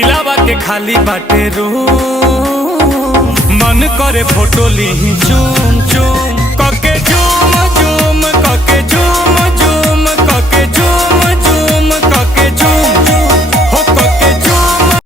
दिलावा के खाली बाटे रूम, मन करे फोटो ली चूम चूम कके झूम झूम कके झूम